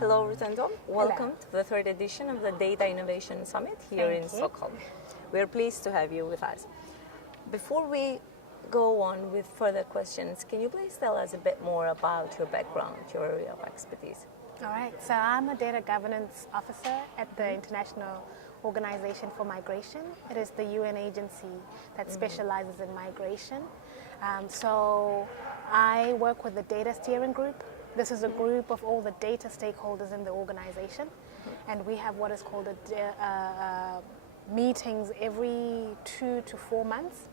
Hello, Rutendo. Welcome to the third edition of the Data Innovation Summit here in Stockholm. We're pleased to have you with us. Before we go on with further questions, can you please tell us a bit more about your background, your area of expertise? All right, so I'm a data governance officer at the International Organization for Migration. It is the UN agency that specializes in migration. So I work with the data steering group. This is a group of all the data stakeholders in the organization, and we have what is called meetings every 2 to 4 months,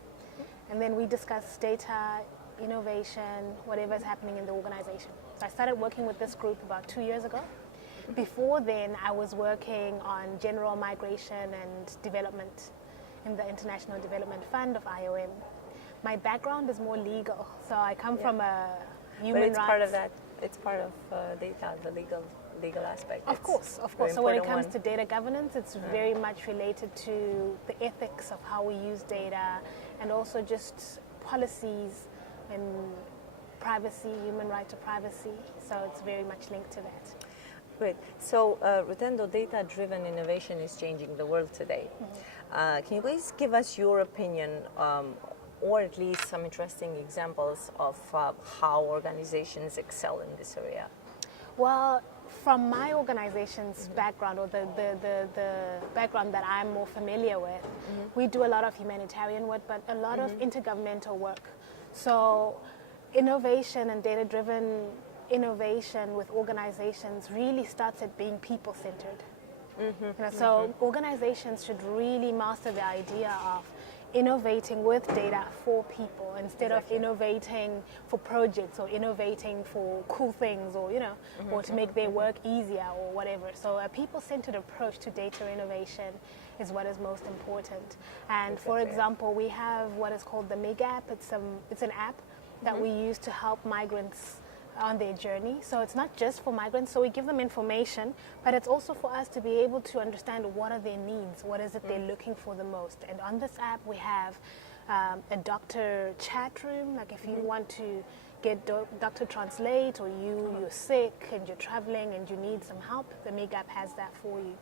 and then we discuss data, innovation, whatever is happening in the organization. So I started working with this group about 2 years ago. Before then, I was working on general migration and development in the International Development Fund of IOM. My background is more legal, so I come from a human rights. But it's part of that. It's part of data, the legal aspect. Of course. So when it comes to data governance, it's very much related to the ethics of how we use data, and also just policies and privacy, human right to privacy. So it's very much linked to that. Great. So, Rutendo, data-driven innovation is changing the world today. Can you please give us your opinion, or at least some interesting examples of how organizations excel in this area? Well, from my organization's background, or the background that I'm more familiar with, we do a lot of humanitarian work, but a lot of intergovernmental work. So innovation and data-driven innovation with organizations really starts at being people-centered. So organizations should really master the idea of innovating with data for people instead of innovating for projects or innovating for cool things, or or to make their work easier or whatever. So a people-centered approach to data innovation is what is most important. And for example, we have what is called the MIG app. It's an app that we use to help migrants on their journey. So it's not just for migrants, so we give them information, but it's also for us to be able to understand what are their needs, what is it they're looking for the most. And on this app we have a doctor chat room, like if you want to get doctor translate, or you're sick and you're traveling and you need some help, the MIG app has that for you.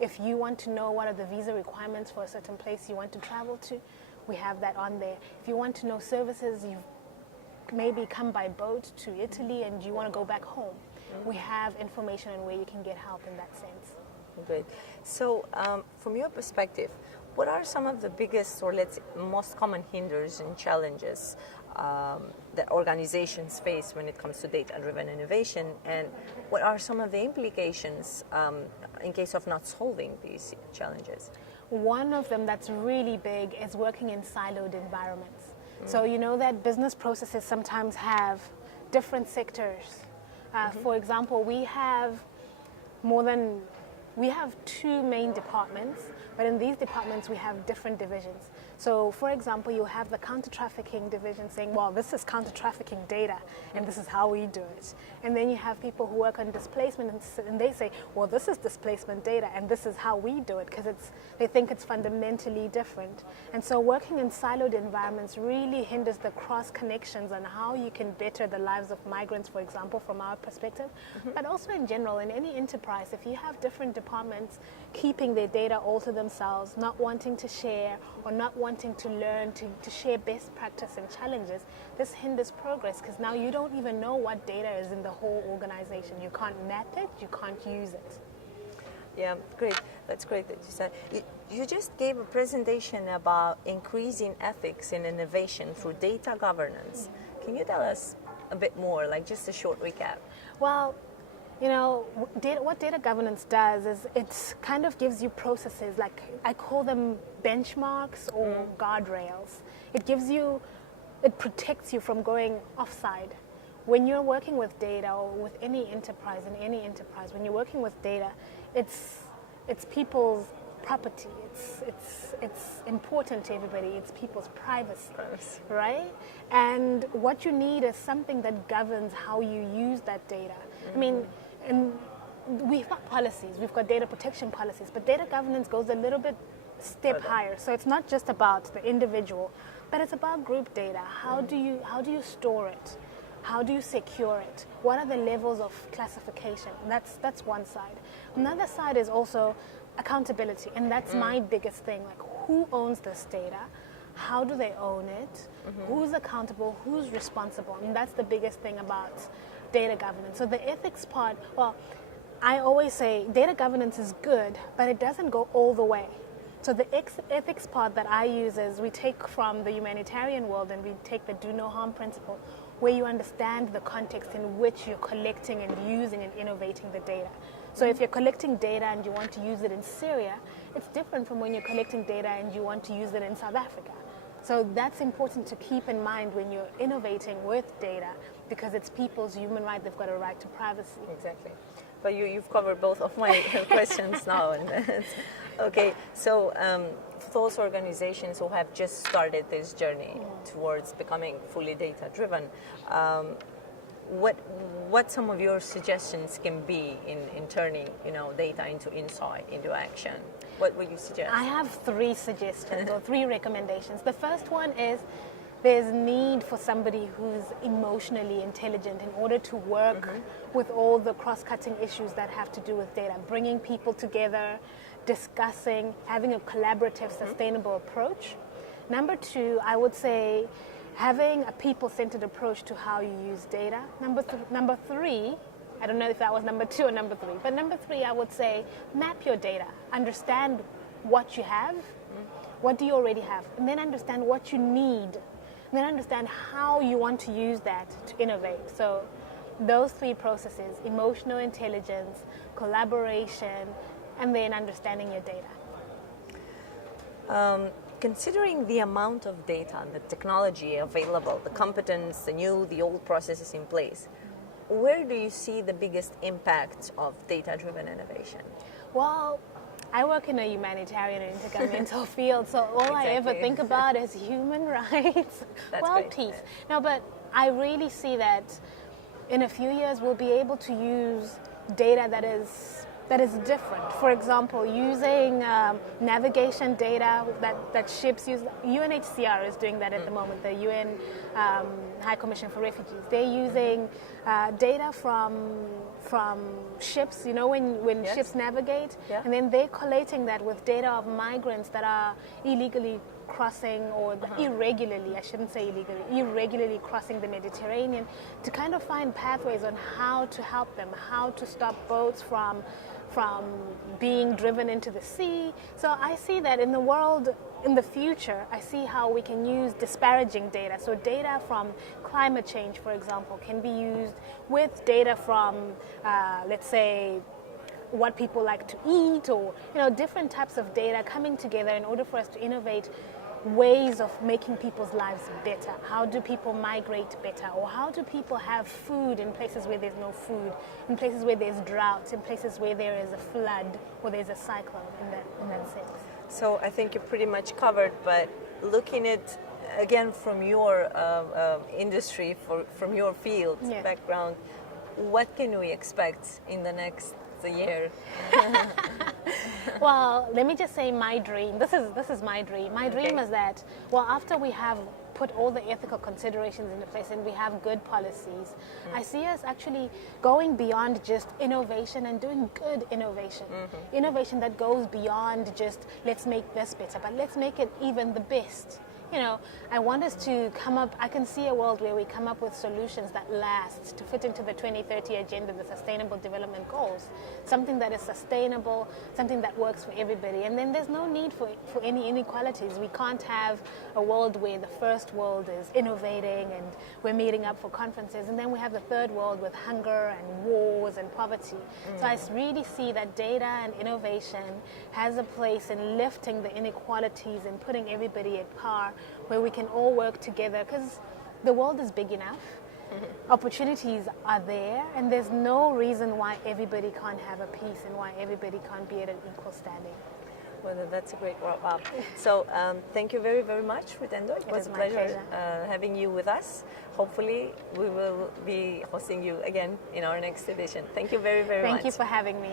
If you want to know what are the visa requirements for a certain place you want to travel to, we have that on there. If you want to know services, you've maybe come by boat to Italy and you want to go back home, we have information on where you can get help in that sense. Great. So from your perspective, what are some of the biggest, or let's say most common hinders and challenges that organizations face when it comes to data-driven innovation, and what are some of the implications in case of not solving these challenges? One of them that's really big is working in siloed environments. So you know that business processes sometimes have different sectors. For example, we have 2 main departments, but in these departments we have different divisions. So for example, you have the counter-trafficking division saying, well, this is counter-trafficking data and this is how we do it. And then you have people who work on displacement and they say, well, this is displacement data and this is how we do it, because they think it's fundamentally different. And so working in siloed environments really hinders the cross connections on how you can better the lives of migrants, for example, from our perspective, but also in general, in any enterprise, if you have different departments keeping their data all to themselves, not wanting to share or not wanting to learn to share best practice and challenges, this hinders progress, because now you don't even know what data is in the whole organization. You can't map it, you can't use it. Yeah, great. That's great that you said. You just gave a presentation about increasing ethics in innovation through data governance. Can you tell us a bit more, like just a short recap? Well, what data governance does is it kind of gives you processes, like I call them benchmarks or guardrails. It protects you from going offside. When you're working with data, or with any enterprise, when you're working with data, it's people's property. It's important to everybody. It's people's privacy, right? And what you need is something that governs how you use that data. I mean, and we've got policies, we've got data protection policies, but data governance goes a little bit step higher. So it's not just about the individual, but it's about group data. How do you store it? How do you secure it? What are the levels of classification? That's one side. Another side is also accountability, and that's my biggest thing. Like, who owns this data? How do they own it? Who's accountable? Who's responsible? And that's the biggest thing about data governance. So the ethics part, well, I always say data governance is good, but it doesn't go all the way. So the ethics part that I use is we take from the humanitarian world and we take the do no harm principle, where you understand the context in which you're collecting and using and innovating the data. So if you're collecting data and you want to use it in Syria, it's different from when you're collecting data and you want to use it in South Africa. So that's important to keep in mind when you're innovating with data, because it's people's human right. They've got a right to privacy. Exactly. But you've covered both of my questions now. Okay, so for those organizations who have just started this journey towards becoming fully data-driven, what some of your suggestions can be in turning data into insight, into action? What would you suggest? I have 3 suggestions or 3 recommendations. The first one is there's need for somebody who's emotionally intelligent in order to work with all the cross-cutting issues that have to do with data, bringing people together, discussing, having a collaborative, sustainable approach. Number 2, I would say having a people-centered approach to how you use data. Number 3, I don't know if that was number 2 or number 3, but number 3, I would say map your data, understand what you have, what do you already have, and then understand what you need, and then understand how you want to use that to innovate. So those 3 processes: emotional intelligence, collaboration, and then understanding your data. Considering the amount of data and the technology available, the competence, the new, the old processes in place, where do you see the biggest impact of data-driven innovation? Well, I work in a humanitarian and intergovernmental field, so all I ever think about is human rights, world peace. No, but I really see that in a few years we'll be able to use data that is different. For example, using navigation data that ships use. UNHCR is doing that at the moment, the UN High Commission for Refugees. They're using data from ships, when ships navigate, and then they're collating that with data of migrants that are illegally crossing, or irregularly, I shouldn't say illegally, irregularly crossing the Mediterranean, to kind of find pathways on how to help them, how to stop boats from being driven into the sea. So I see that in the world, in the future, I see how we can use disparaging data. So data from climate change, for example, can be used with data from, let's say, what people like to eat, or different types of data coming together in order for us to innovate ways of making people's lives better. How do people migrate better? Or how do people have food in places where there's no food, in places where there's drought, in places where there is a flood or there's a cyclone, in that sense? So I think you pretty much covered, but looking at, again, from your industry, from your field background, what can we expect in the next year? Well, let me just say my dream. This is my dream. My dream is that, well, after we have put all the ethical considerations into place and we have good policies, I see us actually going beyond just innovation and doing good innovation. Innovation that goes beyond just let's make this better, but let's make it even the best. I want us to come up, I can see a world where we come up with solutions that last, to fit into the 2030 agenda, the Sustainable Development Goals. Something that is sustainable, something that works for everybody. And then there's no need for any inequalities. We can't have a world where the first world is innovating and we're meeting up for conferences, and then we have the third world with hunger and wars and poverty. So I really see that data and innovation has a place in lifting the inequalities and putting everybody at par, where we can all work together, because the world is big enough, opportunities are there, and there's no reason why everybody can't have a piece and why everybody can't be at an equal standing. Well, that's a great wrap up. So thank you very, very much, Rutendo. It was a pleasure having you with us. Hopefully we will be hosting you again in our next edition. Thank you very, very much. Thank you for having me.